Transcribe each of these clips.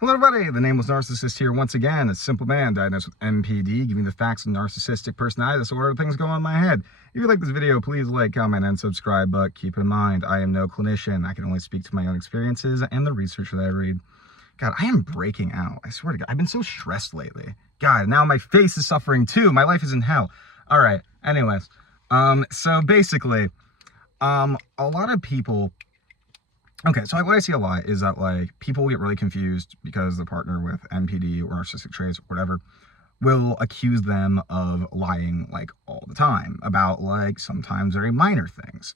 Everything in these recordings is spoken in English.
Hello everybody, the Nameless Narcissist here once again, a simple man diagnosed with NPD, giving the facts of narcissistic personality disorder, things go on in my head. If you like this video, please like, comment, and subscribe, but keep in mind, I am no clinician. I can only speak to my own experiences and the research that I read. God, I am breaking out. I swear to God, I've been so stressed lately. God, now my face is suffering too. My life is in hell. All right, anyways, so basically, a lot of people... Okay, so what I see a lot is that, like, people get really confused because the partner with NPD or narcissistic traits or whatever will accuse them of lying, like, all the time about, like, sometimes very minor things.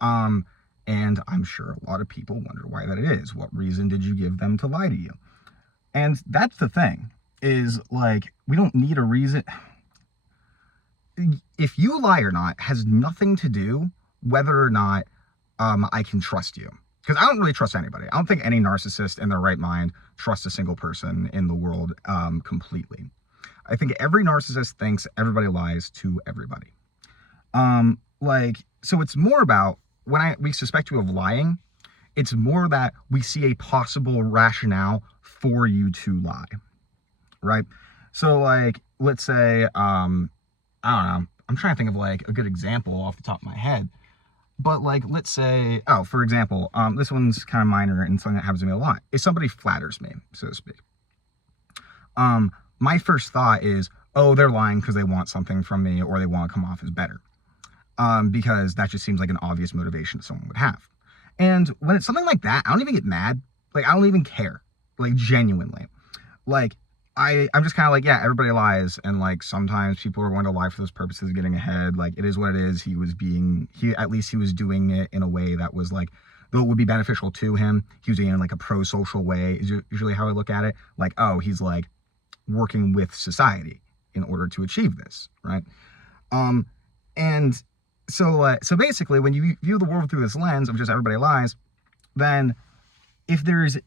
And I'm sure a lot of people wonder why that is. What reason did you give them to lie to you? And that's the thing, is, like, we don't need a reason. If you lie or not has nothing to do whether or not I can trust you. Because I don't really trust anybody. I don't think any narcissist in their right mind trusts a single person in the world completely. I think every narcissist thinks everybody lies to everybody. So it's more about, when we suspect you of lying, it's more that we see a possible rationale for you to lie, right? So, like, let's say, I don't know, I'm trying to think of, like, a good example off the top of my head. But, like, let's say, for example, this one's kind of minor and something that happens to me a lot. If somebody flatters me, so to speak, my first thought is, oh, they're lying because they want something from me or they want to come off as better. Because that just seems like an obvious motivation that someone would have. And when it's something like that, I don't even get mad. Like, I don't even care. Like, genuinely. Like, I'm just kind of like, yeah, everybody lies, and, like, sometimes people are going to lie for those purposes of getting ahead. Like, it is what it is. At least he was doing it in a way that was, like, though it would be beneficial to him, he was doing it in, like, a pro-social way, is usually how I look at it. Like, oh, he's, like, working with society in order to achieve this, right? And so basically, when you view the world through this lens of just everybody lies, then if there's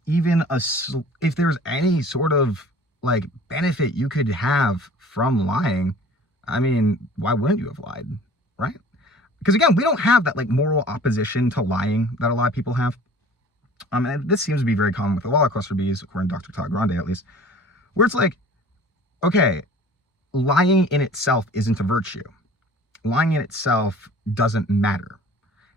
any sort of, like, benefit you could have from lying, I mean, why wouldn't you have lied, right? Because, again, we don't have that, like, moral opposition to lying that a lot of people have. And this seems to be very common with a lot of cluster Bs, according to Dr. Todd Grande at least, where it's like, okay, lying in itself isn't a virtue. Lying in itself doesn't matter.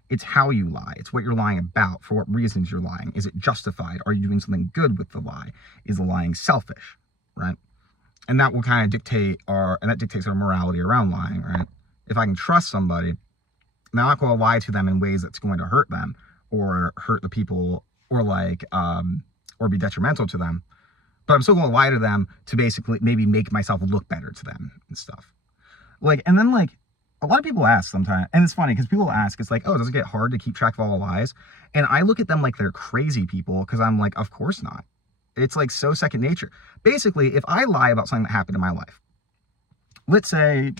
It's how you lie. It's what you're lying about. For what reasons you're lying. Is it justified? Are you doing something good with the lie? Is the lying selfish? Right? And that will kind of dictates our morality around lying, right? If I can trust somebody, I'm not going to lie to them in ways that's going to hurt them or hurt the people or, like, or be detrimental to them. But I'm still going to lie to them to basically maybe make myself look better to them and stuff. Like, and then, like, a lot of people ask sometimes, and it's funny because people ask, it's like, oh, does it get hard to keep track of all the lies? And I look at them like they're crazy people because I'm like, of course not. It's, like, so second nature. Basically, if I lie about something that happened in my life, let's say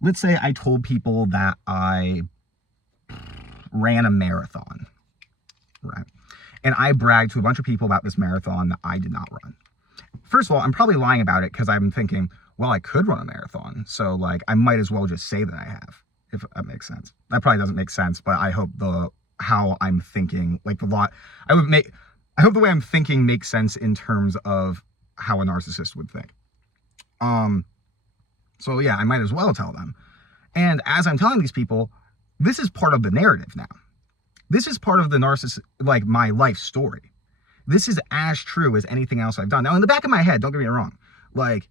let's say I told people that I ran a marathon, right? And I bragged to a bunch of people about this marathon that I did not run. First of all, I'm probably lying about it because I'm thinking, well, I could run a marathon, so, like, I might as well just say that I have, if that makes sense. That probably doesn't make sense, but I hope how I'm thinking, like, I hope the way I'm thinking makes sense in terms of how a narcissist would think. So yeah, I might as well tell them. And as I'm telling these people, this is part of the narrative now. This is part of the narcissist, like, my life story. This is as true as anything else I've done. Now, in the back of my head, don't get me wrong, like,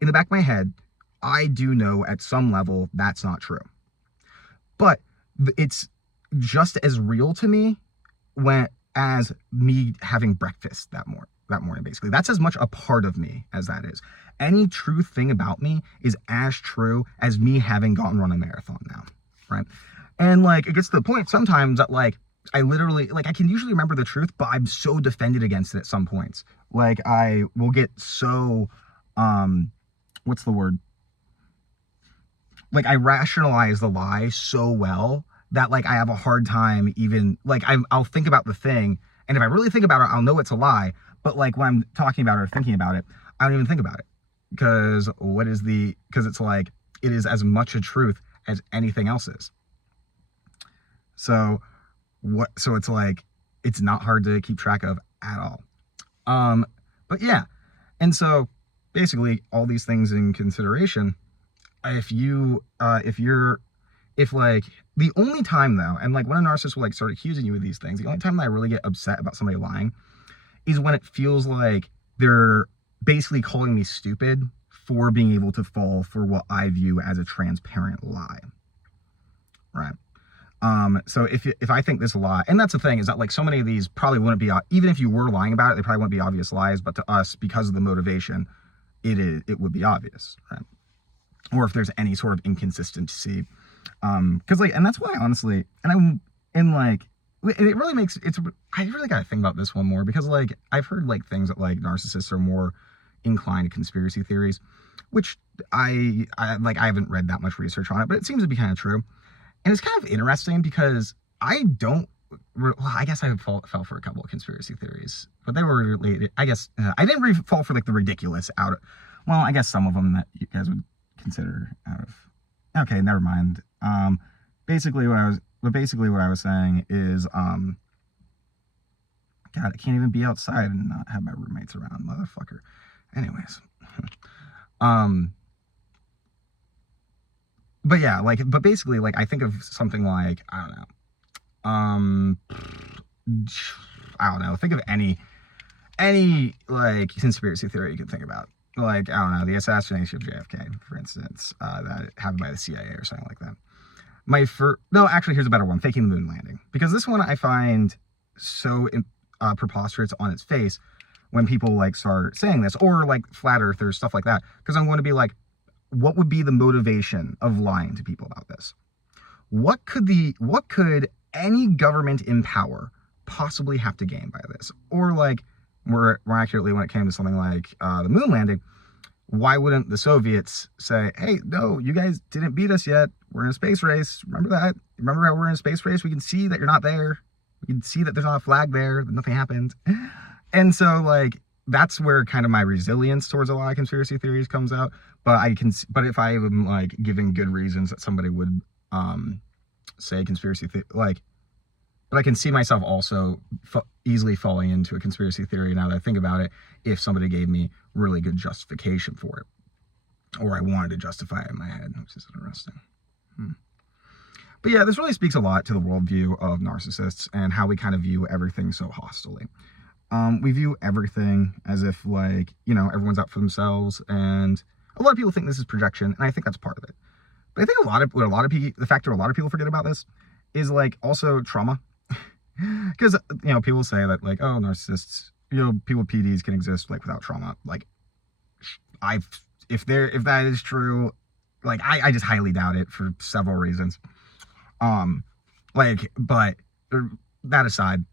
in the back of my head, I do know at some level that's not true. But it's just as real to me as me having breakfast that morning, basically. That's as much a part of me as that is. Any true thing about me is as true as me having gone and run a marathon now, right? And, like, it gets to the point sometimes that, like, I literally, like, I can usually remember the truth, but I'm so defended against it at some points. Like, I will get so, what's the word? Like, I rationalize the lie so well that, like, I have a hard time even, like, I'll think about the thing, and if I really think about it, I'll know it's a lie, but, like, when I'm talking about it or thinking about it, I don't even think about it, because it's like, it is as much a truth as anything else is. So it's like, it's not hard to keep track of at all. But yeah, and so basically all these things in consideration, if like the only time though, and like when a narcissist will like start accusing you of these things, the only time that I really get upset about somebody lying is when it feels like they're basically calling me stupid for being able to fall for what I view as a transparent lie. Right. So if I think this lie, and that's the thing, is that like so many of these probably wouldn't be, even if you were lying about it, they probably wouldn't be obvious lies, but to us, because of the motivation, it would be obvious, right? Or if there's any sort of inconsistency. Because like, and that's why honestly, it really makes I really gotta think about this one more, because like I've heard like things that like narcissists are more inclined to conspiracy theories, which I haven't read that much research on it, but it seems to be kind of true. And it's kind of interesting because I don't, well, I guess I fell for a couple of conspiracy theories, but they were related. I guess I didn't really fall for like the ridiculous well, I guess some of them that you guys would consider out of, okay, never mind. Basically what I was saying is, God, I can't even be outside and not have my roommates around, motherfucker. Anyways, but yeah, but basically, like, I think of something like, I don't know, think of any like conspiracy theory you can think about. Like, I don't know, the assassination of JFK, for instance, that happened by the CIA or something like that. No, actually, here's a better one, faking the moon landing. Because this one I find so preposterous on its face when people like start saying this, or like flat earthers, stuff like that. Because I'm going to be like, what would be the motivation of lying to people about this? What could any government in power possibly have to gain by this? Or like, more accurately, when it came to something like the moon landing, why wouldn't the Soviets say, hey, no, you guys didn't beat us yet. We're in a space race. Remember that? Remember how we're in a space race? We can see that you're not there. We can see that there's not a flag there, that nothing happened. And so, like, that's where kind of my resilience towards a lot of conspiracy theories comes out. But if I am like giving good reasons that somebody would say conspiracy theory, like, but I can see myself also easily falling into a conspiracy theory now that I think about it, if somebody gave me really good justification for it, or I wanted to justify it in my head, which is interesting. But yeah, this really speaks a lot to the worldview of narcissists and how we kind of view everything so hostilely. We view everything as if, like, you know, everyone's out for themselves, and a lot of people think this is projection, and I think that's part of it. But I think the factor a lot of people forget about this is like also trauma. Because, you know, people say that, like, oh, narcissists, you know, people with PDs can exist like without trauma. Like, if that is true, like, I just highly doubt it for several reasons. But that aside,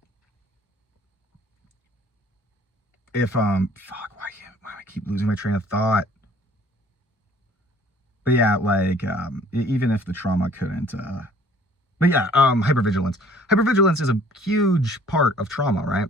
if fuck, why do I keep losing my train of thought? But yeah, like, even if the trauma couldn't, but yeah, hypervigilance. Hypervigilance is a huge part of trauma, right?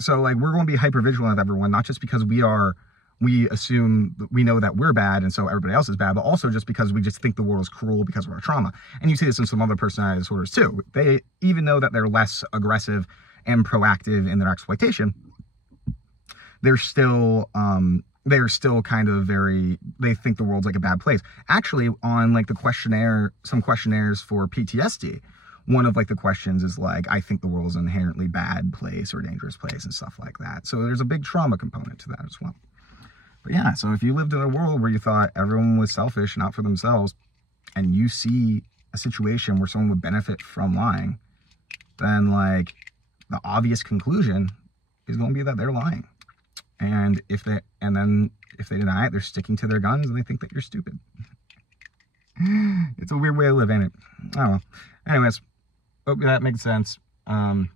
So like, we're going to be hypervigilant of everyone, not just because we assume, we know that we're bad and so everybody else is bad, but also just because we just think the world is cruel because of our trauma. And you see this in some other personality disorders too. They, even though that they're less aggressive and proactive in their exploitation, they're still kind of they think the world's like a bad place. Actually, on like some questionnaires for PTSD, one of like the questions is like, I think the world is an inherently bad place or dangerous place and stuff like that. So there's a big trauma component to that as well. But yeah, so if you lived in a world where you thought everyone was selfish, not for themselves, and you see a situation where someone would benefit from lying, then like the obvious conclusion is going to be that they're lying. And if they deny it, they're sticking to their guns and they think that you're stupid. It's a weird way to live, ain't it? I don't know. Anyways, hope that makes sense. And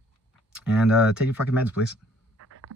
take your fucking meds, please.